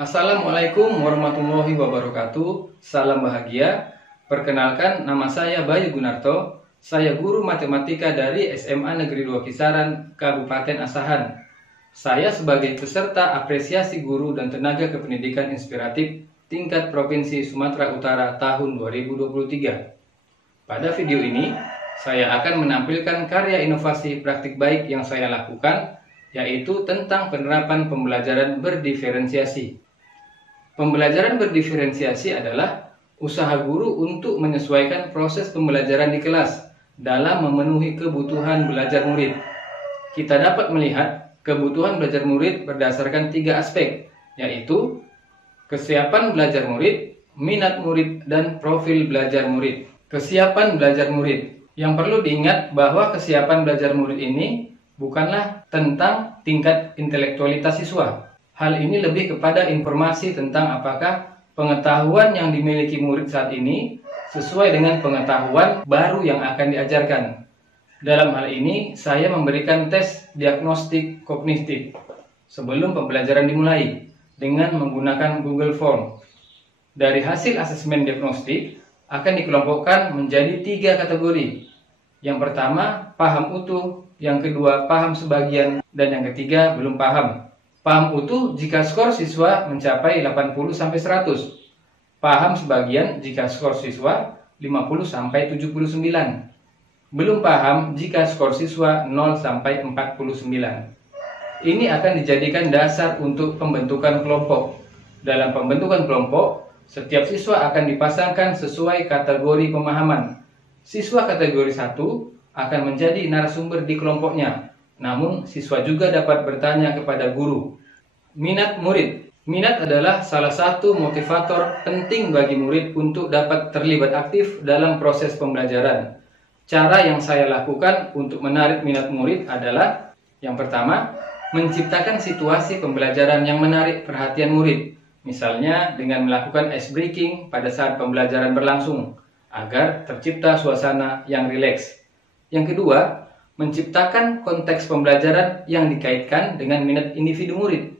Assalamualaikum warahmatullahi wabarakatuh. Salam bahagia. Perkenalkan, nama saya Bayu Gunarto. Saya guru matematika dari SMA Negeri 2 Kisaran, Kabupaten Asahan. Saya sebagai peserta apresiasi guru dan tenaga kependidikan inspiratif tingkat Provinsi Sumatera Utara tahun 2023. Pada video ini, saya akan menampilkan karya inovasi praktik baik yang saya lakukan, yaitu tentang penerapan pembelajaran berdiferensiasi. Pembelajaran berdiferensiasi adalah usaha guru untuk menyesuaikan proses pembelajaran di kelas dalam memenuhi kebutuhan belajar murid. Kita dapat melihat kebutuhan belajar murid berdasarkan 3 aspek, yaitu kesiapan belajar murid, minat murid, dan profil belajar murid. Kesiapan belajar murid. Yang perlu diingat bahwa kesiapan belajar murid ini bukanlah tentang tingkat intelektualitas siswa. Hal ini lebih kepada informasi tentang apakah pengetahuan yang dimiliki murid saat ini sesuai dengan pengetahuan baru yang akan diajarkan. Dalam hal ini, saya memberikan tes diagnostik kognitif sebelum pembelajaran dimulai dengan menggunakan Google Form. Dari hasil asesmen diagnostik akan dikelompokkan menjadi 3 kategori. Yang pertama, paham utuh, yang kedua, paham sebagian, dan yang ketiga, belum paham. Paham utuh jika skor siswa mencapai 80-100. Paham sebagian jika skor siswa 50-79. Belum paham jika skor siswa 0-49. Ini akan dijadikan dasar untuk pembentukan kelompok. Dalam pembentukan kelompok, setiap siswa akan dipasangkan sesuai kategori pemahaman. Siswa kategori 1 akan menjadi narasumber di kelompoknya. Namun, siswa juga dapat bertanya kepada guru. Minat murid. Minat adalah salah satu motivator penting bagi murid untuk dapat terlibat aktif dalam proses pembelajaran. Cara yang saya lakukan untuk menarik minat murid adalah, yang pertama, menciptakan situasi pembelajaran yang menarik perhatian murid. Misalnya dengan melakukan ice breaking pada saat pembelajaran berlangsung, agar tercipta suasana yang rileks. Yang kedua, menciptakan konteks pembelajaran yang dikaitkan dengan minat individu murid.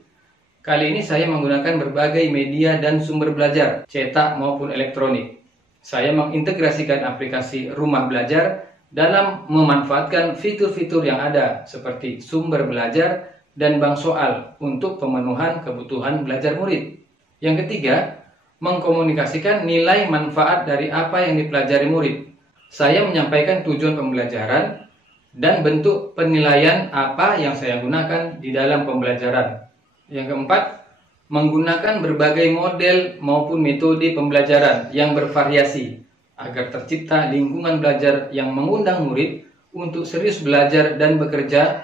Kali ini saya menggunakan berbagai media dan sumber belajar, cetak maupun elektronik. Saya mengintegrasikan aplikasi Rumah Belajar dalam memanfaatkan fitur-fitur yang ada, seperti sumber belajar dan bank soal untuk pemenuhan kebutuhan belajar murid. Yang ketiga, mengkomunikasikan nilai manfaat dari apa yang dipelajari murid. Saya menyampaikan tujuan pembelajaran dan bentuk penilaian apa yang saya gunakan di dalam pembelajaran. Yang keempat, menggunakan berbagai model maupun metode pembelajaran yang bervariasi agar tercipta lingkungan belajar yang mengundang murid untuk serius belajar dan bekerja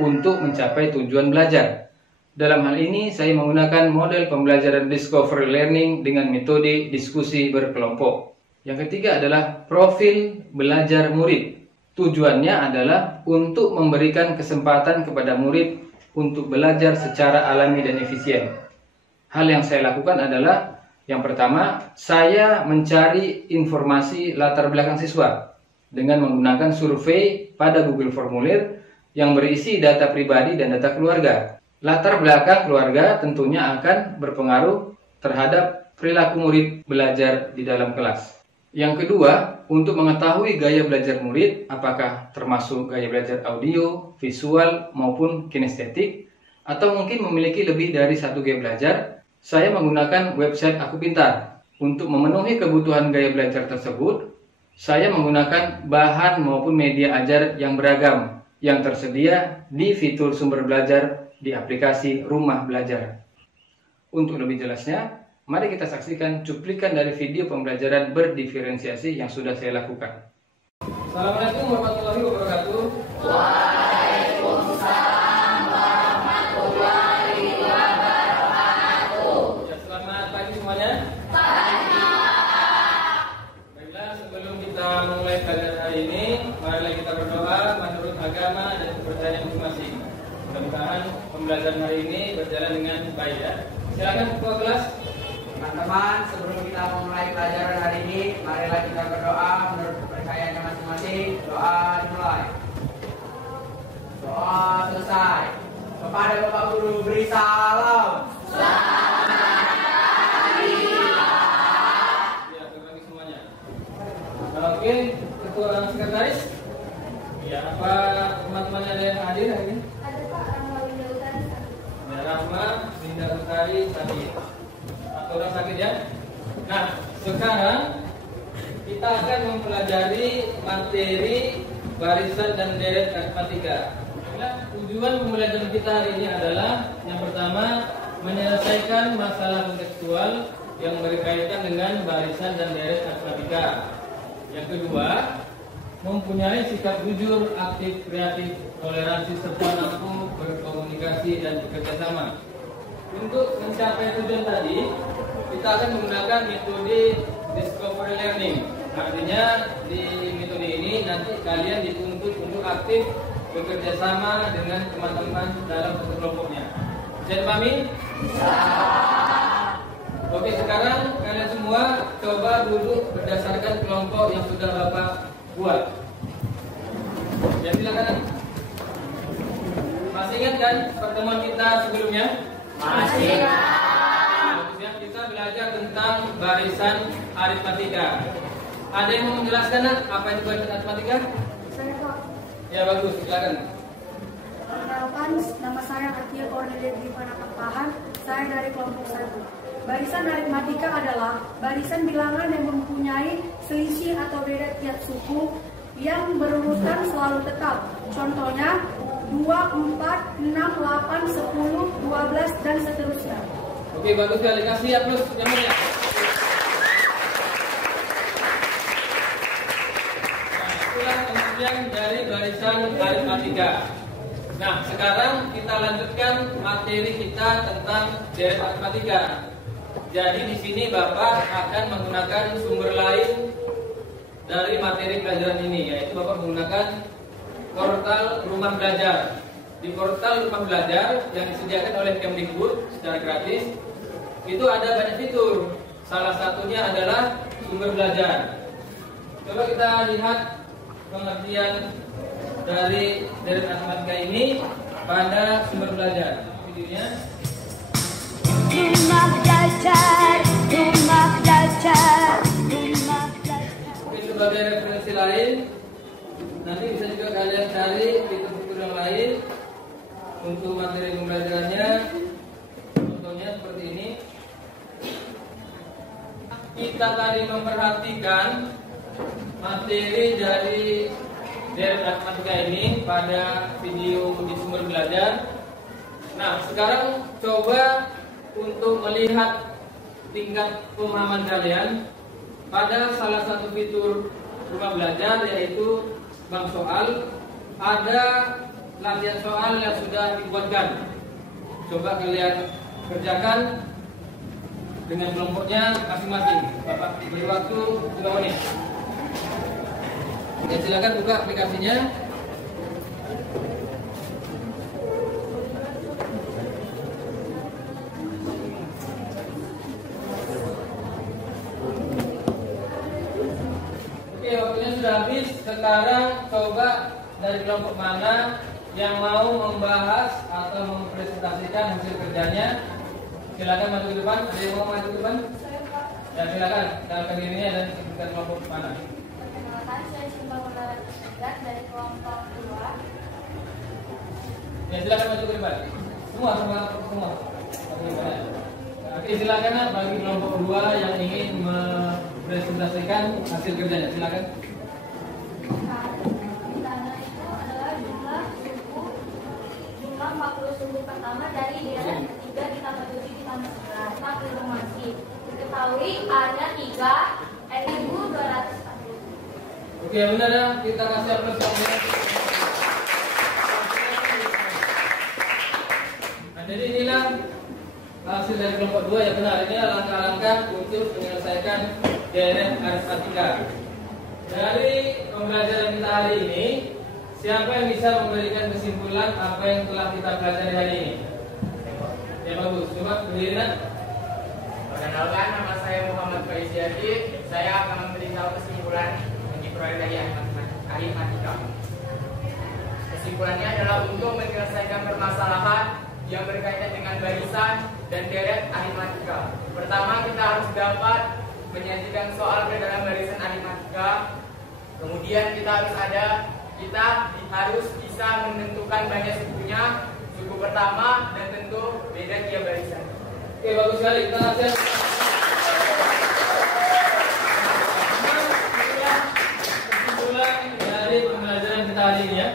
untuk mencapai tujuan belajar. Dalam hal ini, saya menggunakan model pembelajaran discovery learning dengan metode diskusi berkelompok. Yang ketiga adalah profil belajar murid. Tujuannya adalah untuk memberikan kesempatan kepada murid untuk belajar secara alami dan efisien. Hal yang saya lakukan adalah, yang pertama, saya mencari informasi latar belakang siswa dengan menggunakan survei pada Google Formulir yang berisi data pribadi dan data keluarga. Latar belakang keluarga tentunya akan berpengaruh terhadap perilaku murid belajar di dalam kelas. Yang kedua, untuk mengetahui gaya belajar murid, apakah termasuk gaya belajar audio, visual, maupun kinestetik, atau mungkin memiliki lebih dari satu gaya belajar, saya menggunakan website Aku Pintar. Untuk memenuhi kebutuhan gaya belajar tersebut, saya menggunakan bahan maupun media ajar yang beragam, yang tersedia di fitur sumber belajar di aplikasi Rumah Belajar. Untuk lebih jelasnya, mari kita saksikan cuplikan dari video pembelajaran berdiferensiasi yang sudah saya lakukan. Assalamualaikum warahmatullahi wabarakatuh. Waalaikumsalam warahmatullahi wabarakatuh. Selamat pagi semuanya. Pagi. Baiklah, sebelum kita mulai pelajaran hari ini, marilah kita berdoa menurut agama dan kepercayaan masing-masing. Mudah-mudahan pembelajaran hari ini berjalan dengan baik ya. Silakan ketua kelas. Teman-teman, sebelum kita memulai pelajaran hari ini, marilah kita berdoa menurut kepercayaan masing-masing. Doa dimulai. Doa selesai. Kepada Bapak Guru beri salam. Salam. hari tadi. Atau orang sakit ya. Nah, sekarang kita akan mempelajari materi barisan dan deret aritmatika. Nah, tujuan pembelajaran kita hari ini adalah yang pertama menyelesaikan masalah kontekstual yang berkaitan dengan barisan dan deret aritmatika. Yang kedua, mempunyai sikap jujur, aktif, kreatif, toleransi serta mampu berkomunikasi dan bekerja sama. Untuk mencapai tujuan tadi, kita akan menggunakan metode discovery learning. Artinya di metode ini nanti kalian dituntut untuk aktif bekerja sama dengan teman-teman dalam satu kelompoknya. Bisa dipahami? Oke, sekarang kalian semua coba duduk berdasarkan kelompok yang sudah Bapak buat. Ya, silakan. Masih ingat kan pertemuan kita sebelumnya? Masih. Ya, kita belajar tentang barisan aritmatika. Ada yang mau menjelaskan apa itu barisan aritmatika? Saya Pak. Ya, bagus, silakan. Perkenalkan, nama saya Atia Cornelia Divana Kapahan. Saya dari kelompok 1. Barisan aritmatika adalah barisan bilangan yang mempunyai selisih atau deret tiap suku yang berurutan selalu tetap. Contohnya 2, 4, 6, 8, 10, 12, dan seterusnya. Oke, bagus sekali. Kasih ya plus yang mana? Nah, itulah pengertian dari barisan aritmatika. Nah, sekarang kita lanjutkan materi kita tentang deret aritmatika. Jadi di sini Bapak akan menggunakan sumber lain dari materi pelajaran ini, yaitu Bapak menggunakan portal Rumah Belajar. Di portal Rumah Belajar yang disediakan oleh Kemdikbud secara gratis, itu ada banyak fitur. Salah satunya adalah sumber belajar. Coba kita lihat pengertian dari aritmatika ini pada sumber belajar. Videonya. Rumah belajar, rumah belajar, rumah belajar. Oke, sebagai referensi lain, nanti bisa juga kalian cari fitur-fitur yang lain untuk materi pembelajarannya. Contohnya seperti ini. Kita tadi memperhatikan materi dari aritmatika ini pada video di sumber belajar. Nah, sekarang coba untuk melihat tingkat pemahaman kalian pada salah satu fitur rumah belajar, yaitu bank soal. Ada latihan soal yang sudah dibuatkan. Coba kalian kerjakan dengan kelompoknya masing-masing. Bapak beri waktu 2 menit. Oke, silakan buka aplikasinya. Waktunya sudah habis. Sekarang coba dari kelompok mana yang mau membahas atau mempresentasikan hasil kerjanya. Silakan maju ke depan. Ada yang mau maju ke depan? Ya, silakan. Kenalkan dirinya dan sebutkan kelompok mana. Perkenalkan, saya Simba Munara Tegat dari kelompok 2. Ya, silakan maju ke depan. Semua. Oke, silakan bagi kelompok 2 yang ingin presentasikan hasil kerjanya, silakan. Ditanya itu adalah jumlah 40 suku pertama dari deret ketiga ditambah 7 ditambah 11 konfirmasi. Diketahui ada 3.240. Oke, benar ya, kita kasih apresiasi. Nah, jadi inilah hasil dari kelompok 2 yang benar. Ini langkah-langkah untuk menyelesaikan deret aritmatika. Dari pembelajaran kita hari ini, siapa yang bisa memberikan kesimpulan apa yang telah kita pelajari hari ini? Ya, bagus. Coba berdiri nak. Perkenalkan, nama saya Muhammad Faiz Yadi. Saya akan memberitahu kesimpulan yang diperoleh dari aritmatika. Kesimpulannya adalah untuk menyelesaikan permasalahan yang berkaitan dengan barisan dan deret aritmatika. Pertama, kita harus dapat menyajikan soal ke dalam barisan aritmatika. Kemudian kita harus bisa menentukan banyak sukunya, suku pertama, dan tentu beda tiap barisan. Oke, bagus sekali. Kita lihat. Kesimpulan dari pembelajaran kita hari ini ya.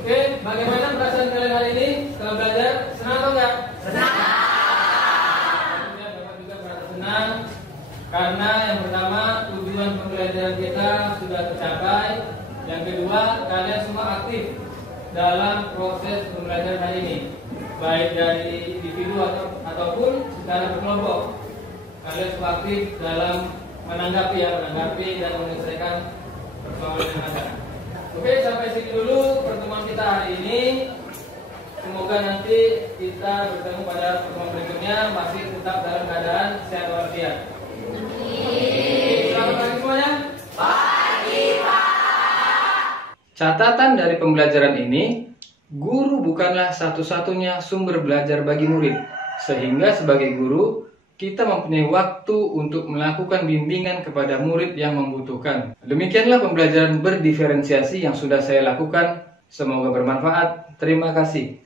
Oke, bagaimana perasaan kalian hari ini setelah belajar? Senang atau enggak? Senang. Bapak juga merasa senang karena yang pertama tujuan pembelajaran kita sudah tercapai. Yang kedua, kalian semua aktif dalam proses pembelajaran hari ini, baik dari individu ataupun secara berkelompok. Kalian semua aktif dalam menanggapi dan menyelesaikan persoalan yang ada. Oke, sampai sini dulu pertemuan kita hari ini. Semoga nanti kita bertemu pada pertemuan berikutnya masih tetap dalam keadaan sehat walafiat. Selamat pagi semuanya. Catatan dari pembelajaran ini, guru bukanlah satu-satunya sumber belajar bagi murid. Sehingga sebagai guru, kita mempunyai waktu untuk melakukan bimbingan kepada murid yang membutuhkan. Demikianlah pembelajaran berdiferensiasi yang sudah saya lakukan. Semoga bermanfaat. Terima kasih.